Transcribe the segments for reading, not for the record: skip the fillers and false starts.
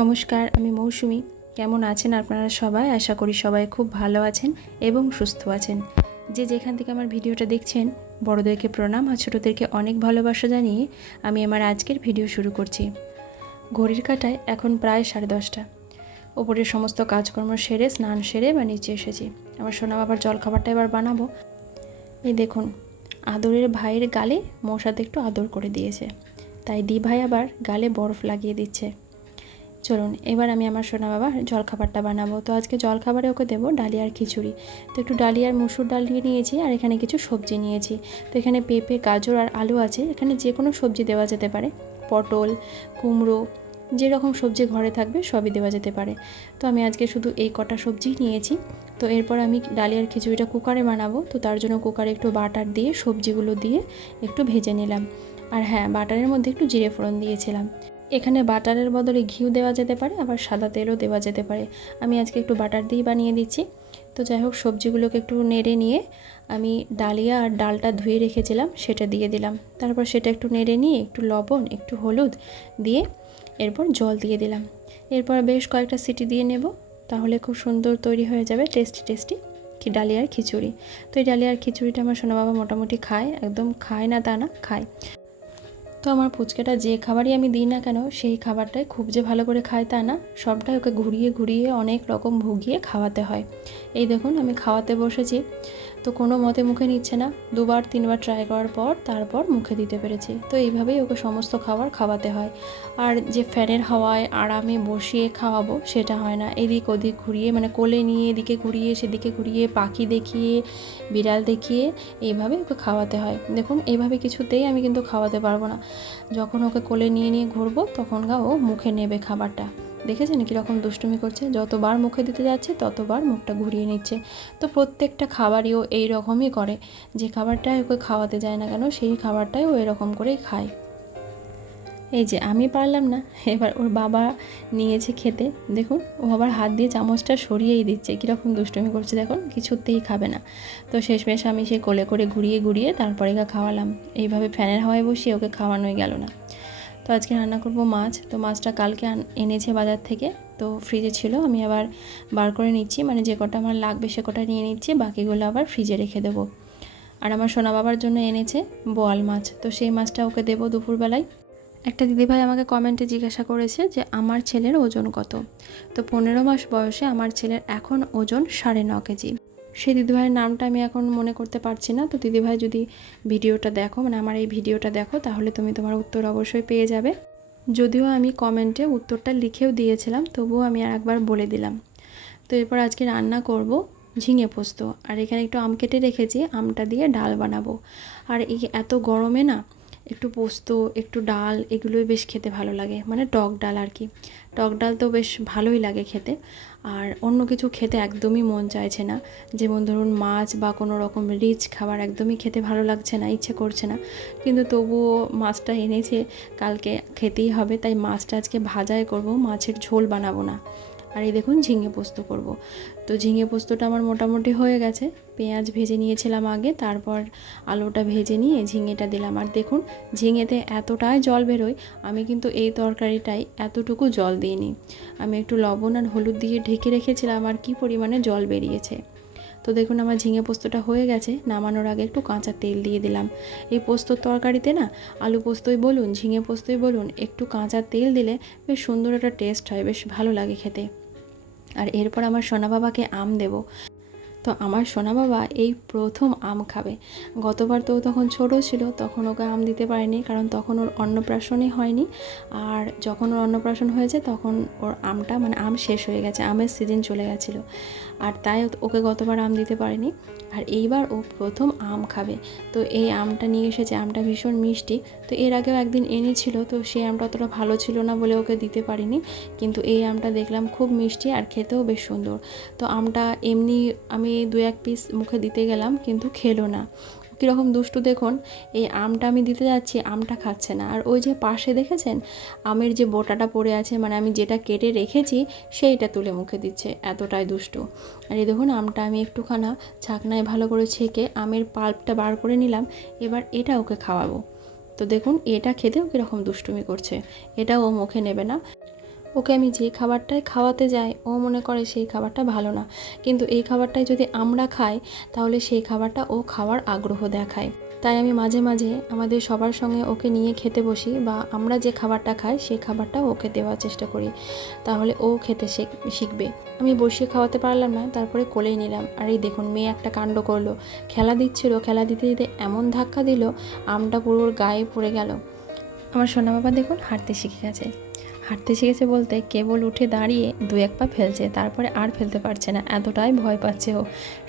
নমস্কার, আমি মৌসুমি। কেমন আছেন আপনারা সবাই? আশা করি সবাই খুব ভালো আছেন এবং সুস্থ আছেন। যে যেখান থেকে আমার ভিডিওটা দেখছেন, বড়োদেরকে প্রণাম আর ছোটোদেরকে অনেক ভালোবাসা জানিয়ে আমি আমার আজকের ভিডিও শুরু করছি। ঘড়ির কাঁটায় এখন প্রায় 10:30। ওপরের সমস্ত কাজকর্ম সেরে স্নান সেরে নিচে এসেছি। আমার সোনা বাবার জলখাবারটা এবার বানাবো। এই দেখুন, আদরের ভাইয়ের গালে মশাতে একটু আদর করে দিয়েছে, তাই ডি ভাই আবার গালে বরফ লাগিয়ে দিচ্ছে। চলুন এবার আমি আমার সোনা বাবার জলখাবারটা বানাবো। তো আজকে জলখাবারে ওকে দেবো ডালিয়ার খিচুড়ি। তো একটু ডালিয়ার মুসুর ডাল নিয়ে নিয়েছি আর এখানে কিছু সবজি নিয়েছি। তো এখানে পেঁপে, গাজর আর আলু আছে। এখানে যে কোনো সবজি দেওয়া যেতে পারে, পটল, কুমড়ো, যেরকম সবজি ঘরে থাকবে সবই দেওয়া যেতে পারে। তো আমি আজকে শুধু এই কটা সবজি নিয়েছি। তো এরপর আমি ডালিয়ার খিচুড়িটা কুকারে বানাবো। তো তার জন্য কুকারে একটু বাটার দিয়ে সবজিগুলো দিয়ে একটু ভেজে নিলাম। আর হ্যাঁ, বাটারের মধ্যে একটু জিরে ফোড়ন দিয়েছিলাম। এখানে বাটারের বদলে ঘিও দেওয়া যেতে পারে, আবার সাদা তেলও দেওয়া যেতে পারে। আমি আজকে একটু বাটার দিয়ে বানিয়ে দিচ্ছি। তো যাই হোক, সবজিগুলোকে একটু নেড়ে নিয়ে আমি ডালিয়া আর ডালটা ধুয়ে রেখেছিলাম সেটা দিয়ে দিলাম। তারপর সেটা একটু নেড়ে নিয়ে একটু লবণ, একটু হলুদ দিয়ে এরপর জল দিয়ে দিলাম। এরপর বেশ কয়েকটা সিটি দিয়ে নেব, তাহলে খুব সুন্দর তৈরি হয়ে যাবে টেস্টি ডালিয়ার খিচুড়ি। তো এই ডালিয়ার খিচুড়িটা আমার সোনা বাবা মোটামুটি খায়, একদম খায় না তা না, খায়। তো আমার পুচকেটা যে খাবারই আমি দিই না কেন, সেই খাবারটাই খুব যে ভালো করে খায় তা না, সবটাই ওকে ঘুরিয়ে ঘুরিয়ে অনেক রকম ভুগিয়ে খাওয়াতে হয়। এই দেখুন, আমি খাওয়াতে বসেছি, তো কোনো মতে মুখে নিচ্ছে না। 2-3বার ট্রাই করার পর তারপর মুখে দিতে পেরেছি। তো এইভাবেই ওকে সমস্ত খাবার খাওয়াতে হয়। আর যে ফ্যানের হাওয়ায় আরামে বসিয়ে খাওয়াবো সেটা হয় না। এদিক ওদিক ঘুরিয়ে, কোলে নিয়ে এদিকে ঘুরিয়ে সেদিকে ঘুরিয়ে, পাখি দেখিয়ে, বিড়াল দেখিয়ে এইভাবে ওকে খাওয়াতে হয়। দেখুন, এইভাবে কিছুতেই আমি কিন্তু খাওয়াতে পারবো না। যখন ওকে কোলে নিয়ে নিয়ে ঘুরবো তখন ও মুখে নেবে খাবারটা। দেখেছেন কীরকম দুষ্টুমি করছে? যতবার মুখে দিতে যাচ্ছে ততবার মুখটা ঘুরিয়ে নিচ্ছে। তো প্রত্যেকটা খাবারই ও এই রকমই করে। যে খাবারটাই ওকে খাওয়াতে যায় না কেন, সেই খাবারটাই ও এরকম করেই খায়। এই যে আমি পারলাম না, এবার ওর বাবা নিয়েছে খেতে। দেখুন, ও আবার হাত দিয়ে চামচটা সরিয়েই দিচ্ছে, কীরকম দুষ্টুমি করছে দেখুন, কিছুতেই খাবে না। তো শেষমেশ আমি সে কোলে করে ঘুরিয়ে ঘুরিয়ে তারপরে খাওয়ালাম। এইভাবে ফ্যানের হাওয়ায় বসিয়ে ওকে খাওয়ানোই গেল না। তো আজকে রান্না করব মাছ। তো মাছটা কালকে এনেছে বাজার থেকে, তো ফ্রিজে ছিল, আমি আবার বার করে নিচ্ছি। যে কটা আমার লাগবে সে কটা নিয়ে নিচ্ছি, বাকিগুলো আবার ফ্রিজে রেখে দেবো। আর আমার সোনা বাবার জন্য এনেছে বোয়াল মাছ, তো সেই মাছটা ওকে দেবো দুপুরবেলায়। একটা দিদিভাই আমাকে কমেন্টে জিজ্ঞাসা করেছে যে আমার ছেলের ওজন কত। তো 15 মাস বয়সে আমার ছেলের এখন ওজন 9.5 কেজি। সেই দিদিভাইয়ের নামটা আমি এখন মনে করতে পারছি না। তো দিদিভাই যদি ভিডিওটা দেখো, আমার এই ভিডিওটা দেখো, তাহলে তুমি তোমার উত্তর অবশ্যই পেয়ে যাবে। যদিও আমি কমেন্টে উত্তরটা লিখেও দিয়েছিলাম, তবুও আমি আর একবার বলে দিলাম। তো এরপর আজকে রান্না করব ঝিঙে পোস্ত। আর এখানে একটু আম কেটে রেখেছি, আমটা দিয়ে ডাল বানাবো। আর এই এত গরমে না, একটু পোস্ত, একটু ডাল, এগুলোই বেশ খেতে ভালো লাগে। টক ডাল আর কি। টক ডাল তো বেশ ভালোই লাগে খেতে। আর অন্য কিছু খেতে একদমই মন চাইছে না। যেমন ধরুন মাছ বা কোনো রকম রিচ খাবার একদমই খেতে ভালো লাগছে না, ইচ্ছে করছে না। কিন্তু তবুও মাছটা এনেছে, কালকে খেতেই হবে, তাই মাছটা আজকে ভাজাই করব, মাছের ঝোল বানাবো না। আর এই দেখুন, ঝিঙে পোস্ত করব। তো ঝিঙে পোস্তটা আমার মোটামুটি হয়ে গেছে। পেঁয়াজ ভেজে নিয়েছিলাম আগে, তারপর আলুটা ভেজে নিয়ে ঝিঙেটা দিলাম। আর দেখুন, ঝিঙেতে এতটাই জল বেরোয়, আমি কিন্তু এই তরকারিটাই এতটুকু জল দিইনি। আমি একটু লবণ আর হলুদ দিয়ে ঢেকে রেখেছিলাম, আর কি পরিমাণে জল বেরিয়েছে। তো দেখুন, আমার ঝিঙে পোস্তটা হয়ে গেছে। নামানোর আগে একটু কাঁচা তেল দিয়ে দিলাম। এই পোস্তর তরকারিতে না, আলু পোস্তই বলুন, ঝিঙে পোস্তই বলুন, একটু কাঁচা তেল দিলে বেশ সুন্দর একটা টেস্ট হয়, বেশ ভালো লাগে খেতে। আর এরপর আমার সোনা বাবাকে আম দেব। তো আমার সোনা বাবা এই প্রথম আম খাবে। গতবার তো তখন ছোট ছিল, তখন ওকে আম দিতে পারিনি, কারণ তখন ওর অন্নপ্রাশনই হয়নি। আর যখন ওর অন্নপ্রাশন হয়েছে তখন ওর আমটা আম শেষ হয়ে গেছে, আমের সিজন চলে গেছিলো। আর তাই ওকে গতবার আম দিতে পারিনি। আর এইবার ও প্রথম আম খাবে। তো এই আমটা নিয়ে এসেছে, আমটা ভীষণ মিষ্টি। তো এর আগেও একদিন এনেছিল, তো সেই আমটা অতটা ভালো ছিল না বলে ওকে দিতে পারিনি। কিন্তু এই আমটা দেখলাম খুব মিষ্টি আর খেতেও বেশ সুন্দর। তো আমটা এমনি আমি 2-1 পিস মুখে দিতে গেলাম, কিন্তু খেলো না। কীরকম দুষ্টু দেখুন, এই আমটা আমি দিতে যাচ্ছি, আমটা খাচ্ছে না। আর ওই যে পাশে দেখেছেন আমের যে বোটাটা পড়ে আছে, আমি যেটা কেটে রেখেছি সেইটা তুলে মুখে দিচ্ছে, এতটাই দুষ্টু। আর এই দেখুন, আমটা আমি একটুখানা ছাকনায় ভালো করে ছেঁকে আমের পাল্পটা বার করে নিলাম। এবার এটা ওকে খাওয়াবো। তো দেখুন, এটা খেতেও কীরকম দুষ্টুমি করছে, এটা ও মুখে নেবে না। ওকে আমি যে খাবারটাই খাওয়াতে যাই ও মনে করে সেই খাবারটা ভালো না, কিন্তু এই খাবারটাই যদি আমরা খাই তাহলে সেই খাবারটা ও খাওয়ার আগ্রহ দেখায়। তাই আমি মাঝে মাঝে আমাদের সবার সঙ্গে ওকে নিয়ে খেতে বসি, বা আমরা যে খাবারটা খাই সেই খাবারটা ওকে দেওয়ার চেষ্টা করি, তাহলে ও খেতে শিখবে। আমি বসিয়ে খাওয়াতে পারলাম না, তারপরে কোলেই নিলাম। আর এই দেখুন মেয়ে একটা কাণ্ড করলো, খেলা দিচ্ছিল, খেলা দিতে দিতে এমন ধাক্কা দিল আমটা পুরো ওর গায়ে পড়ে গেল। আমার সোনা বাবা দেখুন হাঁটতে শিখে গেছে। হাঁটতে শিখেছে বলতে কেবল উঠে দাঁড়িয়ে দু এক পা ফেলছে, তারপরে আর ফেলতে পারছে না, এতটাই ভয় পাচ্ছে ও,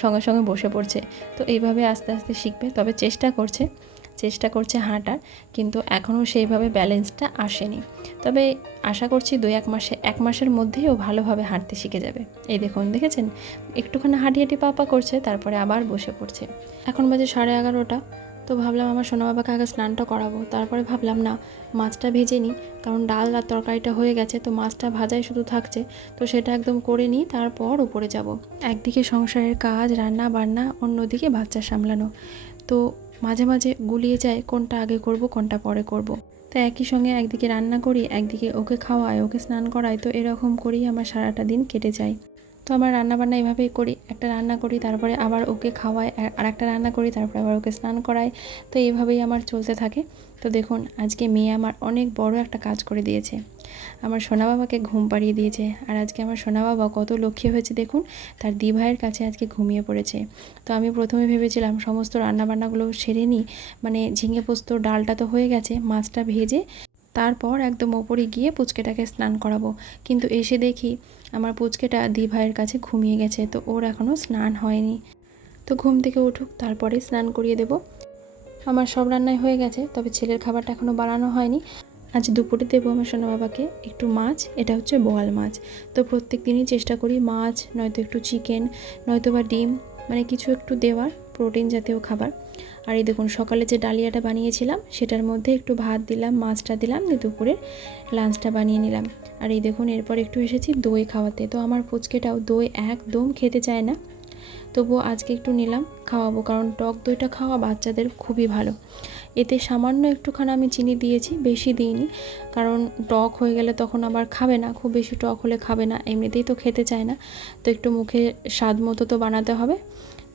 সঙ্গে সঙ্গে বসে পড়ছে। তো এইভাবে আস্তে আস্তে শিখবে, তবে চেষ্টা করছে হাঁটার, কিন্তু এখনও সেইভাবে ব্যালেন্সটা আসেনি। তবে আশা করছি 1 মাসের মধ্যেই ও ভালোভাবে হাঁটতে শিখে যাবে। এই দেখেছেন একটুখানি হাঁটি হাঁটি পা করছে, তারপরে আবার বসে পড়ছে। এখন বাজে 11:30। তো ভাবলাম আমার সোনা বাবাকে আগে স্নানটা করাবো, তারপরে ভাবলাম না মাছটা ভেজে নিই, কারণ ডাল আর তরকারিটা হয়ে গেছে, তো মাছটা ভাজাই শুধু থাকছে, তো সেটা একদম করে নিই, তারপর উপরে যাব। একদিকে সংসারের কাজ রান্না বান্না, অন্যদিকে বাচ্চা সামলানো, তো মাঝে মাঝে গুলিয়ে যায় কোনটা আগে করব কোনটা পরে করব। তাই একই সঙ্গে একদিকে রান্না করি, একদিকে ওকে খাওয়াই, ওকে স্নান করাই, তো এরকম করেই আমার সারাটা দিন কেটে যায়। তো আমার রান্নাবান্না এভাবেই করি, একটা রান্না করি তারপরে আবার ওকে খাওয়াই, আর একটা রান্না করি তারপরে আবার ওকে স্নান করাই, তো এইভাবেই আমার চলতে থাকে। তো দেখুন আজকে মেয়ে আমার অনেক বড় একটা কাজ করে দিয়েছে, আমার সোনা বাবাকে ঘুম পাড়িয়ে দিয়েছে। আর আজকে আমার সোনা বাবা কত লক্ষ্মী হয়েছে দেখুন, তার দি ভাইয়ের কাছে আজকে ঘুমিয়ে পড়েছে। তো আমি প্রথমে ভেবেছিলাম সমস্ত রান্নাবান্নাগুলো সেরে নিই, মানে ঝিঙে পোস্ত ডালটা তো হয়ে গেছে, মাছটা ভেজে তারপর একদম ওপরে গিয়ে পুচকেটাকে স্নান করাবো, কিন্তু এসে দেখি আমার পুচকেটা দি ভাইয়ের কাছে ঘুমিয়ে গেছে, তো ওর এখনও স্নান হয়নি। তো ঘুম থেকে উঠুক তারপরেই স্নান করিয়ে দেব। আমার সব রান্নাই হয়ে গেছে, তবে ছেলের খাবারটা এখনও বানানো হয়নি। আজ দুপুরে দেবো আমার সোনা বাবাকে একটু মাছ, এটা হচ্ছে বোয়াল মাছ। তো প্রত্যেক দিনই চেষ্টা করি মাছ, নয়তো একটু চিকেন, নয়তো বা ডিম, মানে কিছু একটু দেওয়ার, প্রোটিন জাতীয় খাবার। আর এই দেখুন সকালে যে ডালিয়াটা বানিয়েছিলাম সেটার মধ্যে একটু ভাত দিলাম, মাছটা দিলাম, দিয়ে দুপুরে লাঞ্চটা বানিয়ে নিলাম। আর এই দেখুন এরপর একটু এসেছি দই খাওয়াতে, তো আমার পুচকেটাও দই একদম খেতে চায় না, তবুও আজকে একটু নিলাম খাওয়াবো, কারণ টক দইটা খাওয়া বাচ্চাদের খুবই ভালো। এতে সামান্য একটুখানি আমি চিনি দিয়েছি, বেশি দিইনি, কারণ টক হয়ে গেলে তখন আবার খাবে না, খুব বেশি টক হলে খাবে না, এমনিতেই তো খেতে চায় না, তো একটু মুখে স্বাদ মতো তো বানাতে হবে,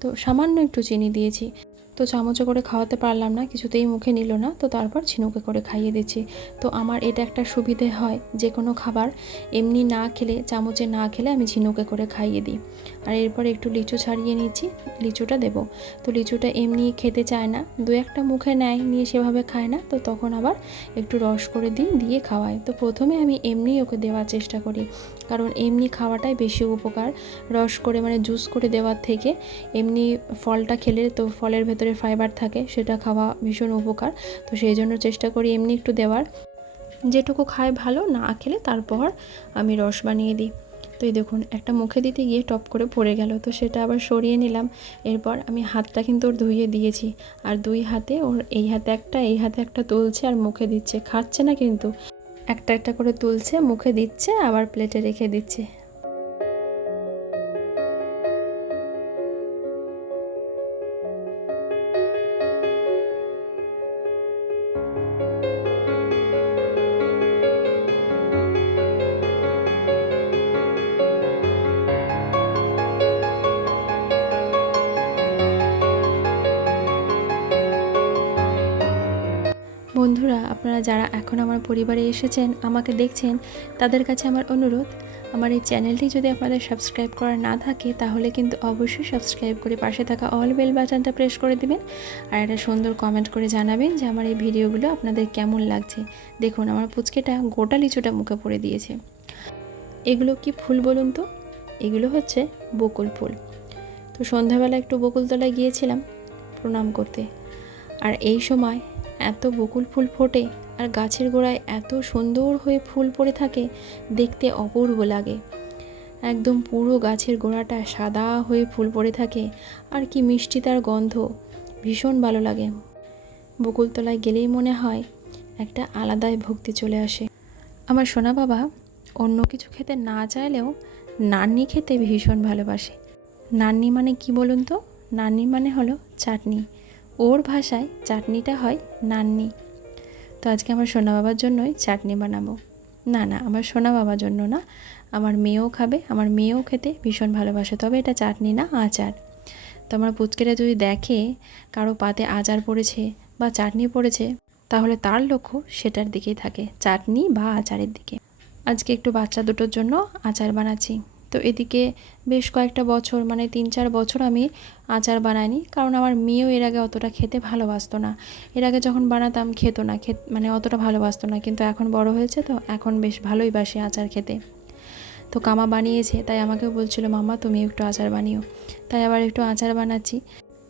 তো সামান্য একটু চিনি দিয়েছি। তো চামচে করে খাওয়াতে পারলাম না, কিছুতেই মুখে নিল না, তো তারপর ঝিনুকে করে খাইয়ে দিচ্ছি। তো আমার এটা একটা সুবিধে হয়, যে কোনো খাবার এমনি না খেলে, চামচে না খেলে আমি ঝিনুকে করে খাইয়ে দিই। আর এরপর একটু লিচু ছাড়িয়ে নিচ্ছি, লিচুটা দেব। তো লিচুটা এমনি খেতে চায় না, দু একটা মুখে নেয়, নিয়ে সেভাবে খায় না, তো তখন আবার একটু রস করে দিয়ে খাওয়াই। তো প্রথমে আমি এমনি ওকে দেওয়ার চেষ্টা করি, কারণ এমনি খাওয়াটাই বেশি উপকার, রস করে মানে জুস করে দেওয়ার থেকে এমনি ফলটা খেলে তো ফলের ভেতরে ফাইবার থাকে, সেটা খাওয়া ভীষণ উপকার। তো সেই জন্য চেষ্টা করি এমনি একটু দেওয়ার, যেটুকু খায় ভালো, না খেলে তারপর আমি রস বানিয়ে দিই। তো এই দেখুন একটা মুখে দিতে গিয়ে টপ করে পড়ে গেল, তো সেটা আবার সরিয়ে নিলাম। এরপর আমি হাতটা কিন্তু ওর ধুইয়ে দিয়েছি, আর দুই হাতে ওর এই হাতে একটা তুলছে আর মুখে দিচ্ছে, খাচ্ছে না কিন্তু একটা একটা করে তুলছে, মুখে দিচ্ছে, আবার প্লেটে রেখে দিচ্ছে। বন্ধুরা, আপনারা যারা এখন আমার পরিবারে এসেছেন, আমাকে দেখছেন, তাদের কাছে আমার অনুরোধ, আমার এই চ্যানেলটি যদি আপনাদের সাবস্ক্রাইব করা না থাকে তাহলে কিন্তু অবশ্যই সাবস্ক্রাইব করে পাশে থাকা অল বেল বাটনটা প্রেস করে দিবেন, আর একটা সুন্দর কমেন্ট করে জানাবেন যে আমার এই ভিডিওগুলো আপনাদের কেমন লাগছে। দেখুন আমার পুচকেটা গোটা লিচুটা মুখে পড়ে দিয়েছে। এগুলো কি ফুল বলুন তো? এগুলো হচ্ছে বকুল ফুল। তো সন্ধ্যাবেলা একটু বকুলতলায় গিয়েছিলাম প্রণাম করতে, আর এই সময় এত বকুল ফুল ফোটে, আর গাছের গোড়ায় এত সুন্দর হয়ে ফুল পড়ে থাকে, দেখতে অপূর্ব লাগে। একদম পুরো গাছের গোড়াটা সাদা হয়ে ফুল পড়ে থাকে, আর কি মিষ্টি তার গন্ধ, ভীষণ ভালো লাগে। বকুলতলায় গেলেই মনে হয় একটা আলাদাই ভক্তি চলে আসে। আমার সোনা বাবা অন্য কিছু খেতে না চাইলেও নান্নি খেতে ভীষণ ভালোবাসে। নান্নি মানে কি বলুন তো? নান্নি মানে হলো চাটনি, ওর ভাষায় চাটনিটা হয় নান্নি। তো আজকে আমার সোনা বাবার জন্যই চাটনি বানাবো। না না, আমার সোনা বাবার জন্য না, আমার মেয়েও খাবে, আমার মেয়েও খেতে ভীষণ ভালোবাসে। তবে এটা চাটনি না, আচার। তো আমার পুচকেরা যদি দেখে কারো পাতে আচার পড়েছে বা চাটনি পড়েছে, তাহলে তার লক্ষ্য সেটার দিকেই থাকে, চাটনি বা আচারের দিকে। আজকে একটু বাচ্চা দুটোর জন্য আচার বানাচ্ছি। তো এদিকে বেশ কয়েকটা বছর, মানে 3-4 বছর আমি আচার বানাইনি, কারণ আমার মেয়েও এর আগে অতটা খেতে ভালোবাসতো না। এর আগে যখন বানাতাম খেতো না, মানে অতটা ভালোবাসতো না, কিন্তু এখন বড় হয়েছে তো এখন বেশ ভালোই বাসে আচার খেতে। তো কামা বানিয়েছে, তাই আমাকেও বলছিল মামা তুমি একটু আচার বানিও, তাই আবার একটু আচার বানাচ্ছি।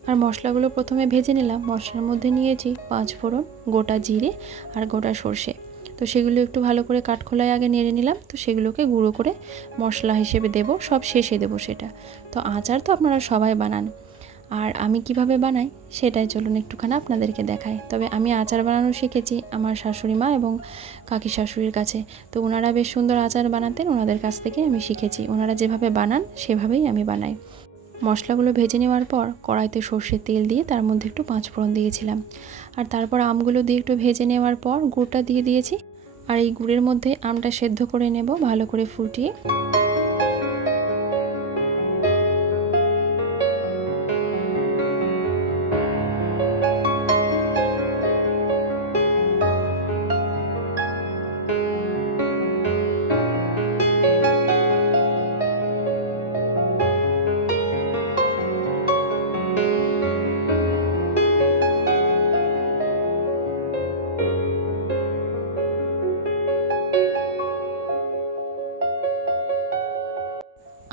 আর মশলাগুলো প্রথমে ভেজে নিলাম। মশলার মধ্যে নিয়েছি 5 ফোড়ন, গোটা জিরে আর গোটা সর্ষে। তো সেগুলো একটু ভালো করে কাঠখোলায় আগে নেড়ে নিলাম। তো সেগুলোকে গুঁড়ো করে মশলা হিসেবে দেব, সব শেষে দেব সেটা। তো আচার তো আপনারা সবাই বানান, আর আমি কিভাবে বানাই সেটাই চলুন একটুখানি আপনাদেরকে দেখাই। তবে আমি আচার বানানো শিখেছি আমার শাশুড়ি মা এবং কাকি শাশুড়ির কাছে। তো ওনারা বেশ সুন্দর আচার বানাতেন, ওনাদের কাছ থেকে আমি শিখেছি। ওনারা যেভাবে বানান সেভাবেই আমি বানাই। মশলাগুলো ভেজে নেওয়ার পর কড়াইতে সর্ষের তেল দিয়ে তার মধ্যে একটু 5 ফোড়ন দিয়েছিলাম। আর তারপর আমগুলো দিয়ে একটু ভেজে নেওয়ার পর গুড়টা দিয়ে দিয়েছি। আর এই গুড়ের মধ্যে আমটা সেদ্ধ করে নেব ভালো করে ফুটিয়ে।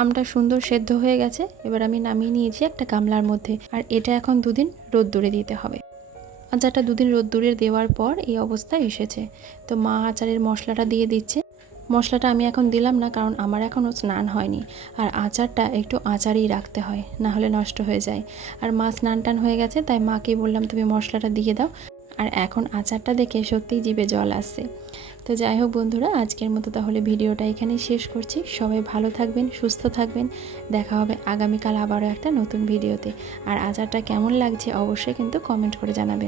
আমটা সুন্দর সেদ্ধ হয়ে গেছে, এবার আমি নামিয়ে নিয়েছি একটা গামলার মধ্যে। আর এটা এখন 2 দিন রোদ্দুরে দিতে হবে। আচারটা 2 দিন রোদ্দুরে দেওয়ার পর এই অবস্থায় এসেছে। তো মা আচারের মশলাটা দিয়ে দিচ্ছে। মশলাটা আমি এখন দিলাম না, কারণ আমার এখনও স্নান হয়নি। আর আচারটা একটু আচারই রাখতে হয়, না হলে নষ্ট হয়ে যায়। আর মা স্নান টান হয়ে গেছে, তাই মাকে বললাম তুমি মশলাটা দিয়ে দাও। আর এখন আচারটা দেখে সত্যিই জিভে জল আসছে। তো যাই হোক বন্ধুরা, আজকের মতো তাহলে ভিডিওটা এখানেই শেষ করছি। সবাই ভালো থাকবেন, সুস্থ থাকবেন। দেখা হবে আগামীকাল আবারও একটা নতুন ভিডিওতে। আর আচারটা কেমন লাগছে অবশ্যই কিন্তু কমেন্ট করে জানাবেন।